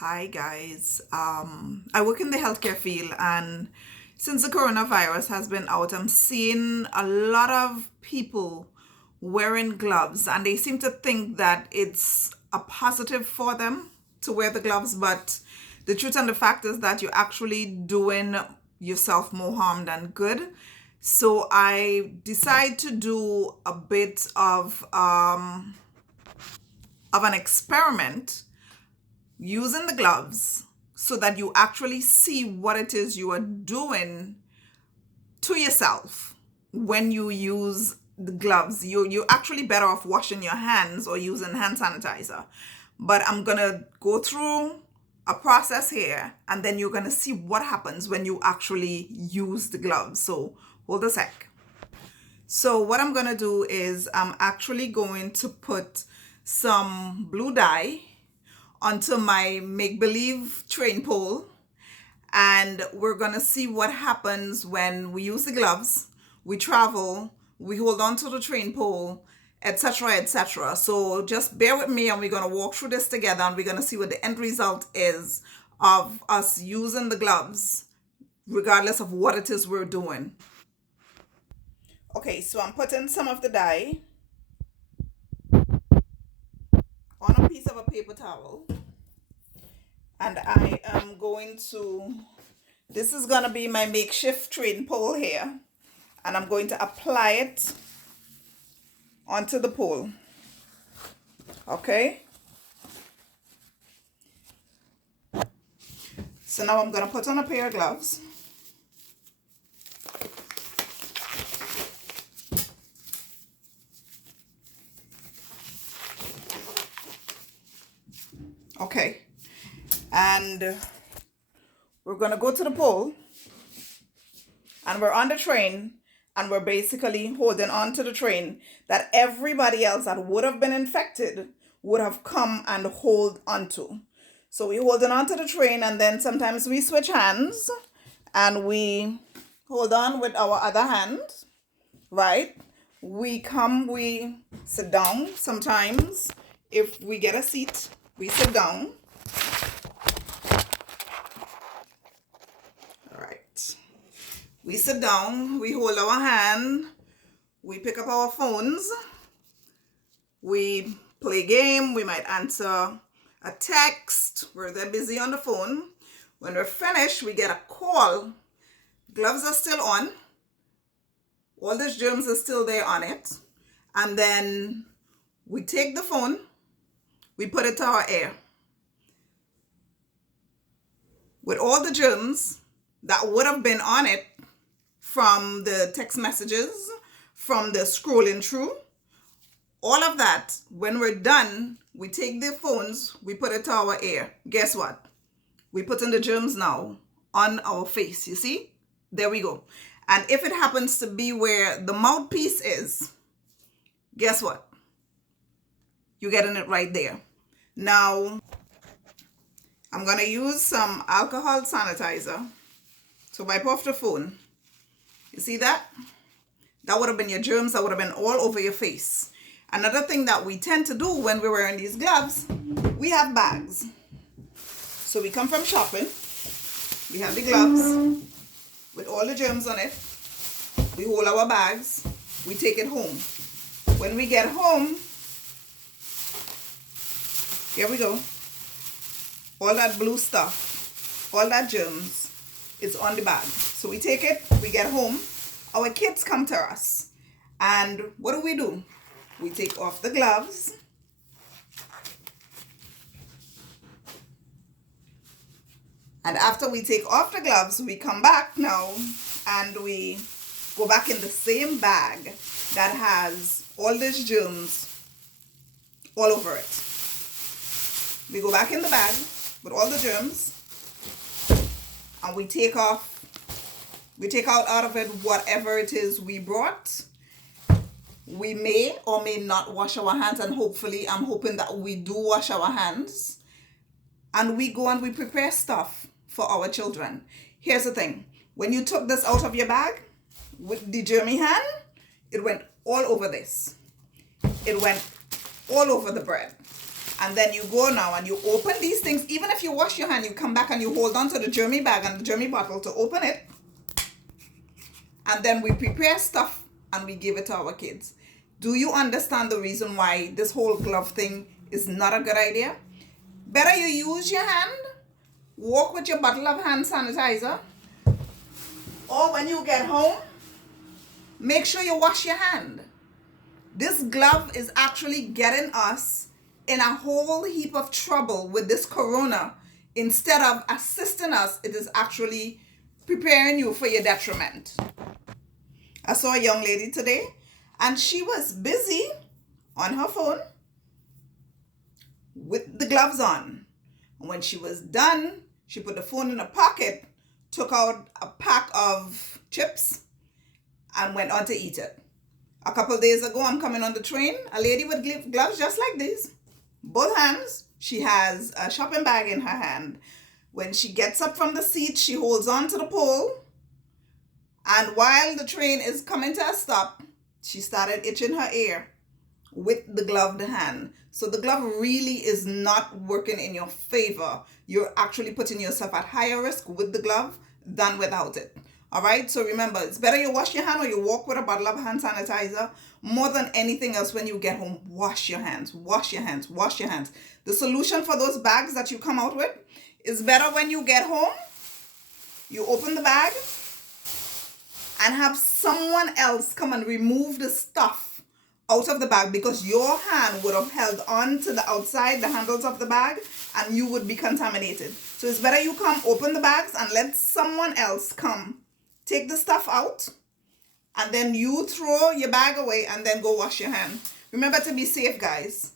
Hi guys. I work in the healthcare field, and since the coronavirus has been out, I'm seeing a lot of people wearing gloves, and they seem to think that it's a positive for them to wear the gloves, but the truth and the fact is that you're actually doing yourself more harm than good. So I decide to do a bit of an experiment using the gloves so that you actually see what it is you are doing to yourself when you use the gloves. You're actually better off washing your hands or using hand sanitizer. But I'm gonna go through a process here, and then you're gonna see what happens when you actually use the gloves. So hold a sec. So what I'm gonna do is I'm actually going to put some blue dye onto my make-believe train pole, and we're gonna see what happens when we use the gloves, we travel, we hold on to the train pole, etc., etc. So just bear with me, and we're gonna walk through this together, and we're gonna see what the end result is of us using the gloves regardless of what it is we're doing. Okay, so I'm putting some of the dye on a piece of a paper towel, and I am going to, this is going to be my makeshift train pole here, and I'm going to apply it onto the pole. Okay, so now I'm going to put on a pair of gloves. Okay, and we're going to go to the pole, and we're on the train, and we're basically holding on to the train that everybody else that would have been infected would have come and hold onto. So we're holding on to the train, and then sometimes we switch hands and we hold on with our other hand, right? We sit down sometimes. If we get a seat, we sit down. All right. We sit down, we hold our hand, we pick up our phones, we play game, we might answer a text, where they're busy on the phone. When we're finished, we get a call. Gloves are still on. All these germs are still there on it. And then we take the phone, we put it to our ear. With all the germs that would have been on it from the text messages, from the scrolling through, all of that, when we're done, we take the phones, we put it to our ear. Guess what? We put in the germs now on our face, you see? There we go. And if it happens to be where the mouthpiece is, guess what? You're getting it right there. Now, I'm going to use some alcohol sanitizer to wipe off the phone. You see that? That would have been your germs that would have been all over your face. Another thing that we tend to do when we're wearing these gloves, we have bags. So we come from shopping, we have the gloves with all the germs on it, we hold our bags, we take it home. When we get home, here we go, all that blue stuff, all that germs is on the bag. So we take it, we get home, our kids come to us, and what do? We take off the gloves, and after we take off the gloves, we come back now and we go back in the same bag that has all these germs all over it. We go back in the bag with all the germs, and we take out of it whatever it is we brought. We may or may not wash our hands, and hopefully I'm hoping that we do wash our hands, and we go and we prepare stuff for our children. Here's the thing, when you took this out of your bag with the germy hand, it went all over this. It went all over the bread. And then you go now and you open these things. Even if you wash your hand, you come back and you hold on to the germy bag and the germy bottle to open it. And then we prepare stuff and we give it to our kids. Do you understand the reason why this whole glove thing is not a good idea? Better you use your hand, walk with your bottle of hand sanitizer, or when you get home, make sure you wash your hand. This glove is actually getting us in a whole heap of trouble with this corona. Instead of assisting us, it is actually preparing you for your detriment. I saw a young lady today and she was busy on her phone with the gloves on. And when she was done, she put the phone in her pocket, took out a pack of chips, and went on to eat it. A couple days ago, I'm coming on the train, a lady with gloves just like these, both hands. She has a shopping bag in her hand. When she gets up from the seat, she holds on to the pole. And while the train is coming to a stop, she started itching her ear with the gloved hand. So the glove really is not working in your favor. You're actually putting yourself at higher risk with the glove than without it. All right, so remember, it's better you wash your hand or you walk with a bottle of hand sanitizer. More than anything else, when you get home, wash your hands, wash your hands, wash your hands. The solution for those bags that you come out with is better when you get home, you open the bag and have someone else come and remove the stuff out of the bag, because your hand would have held on to the outside, the handles of the bag, and you would be contaminated. So it's better you come open the bags and let someone else come take the stuff out, and then you throw your bag away and then go wash your hand. Remember to be safe, guys.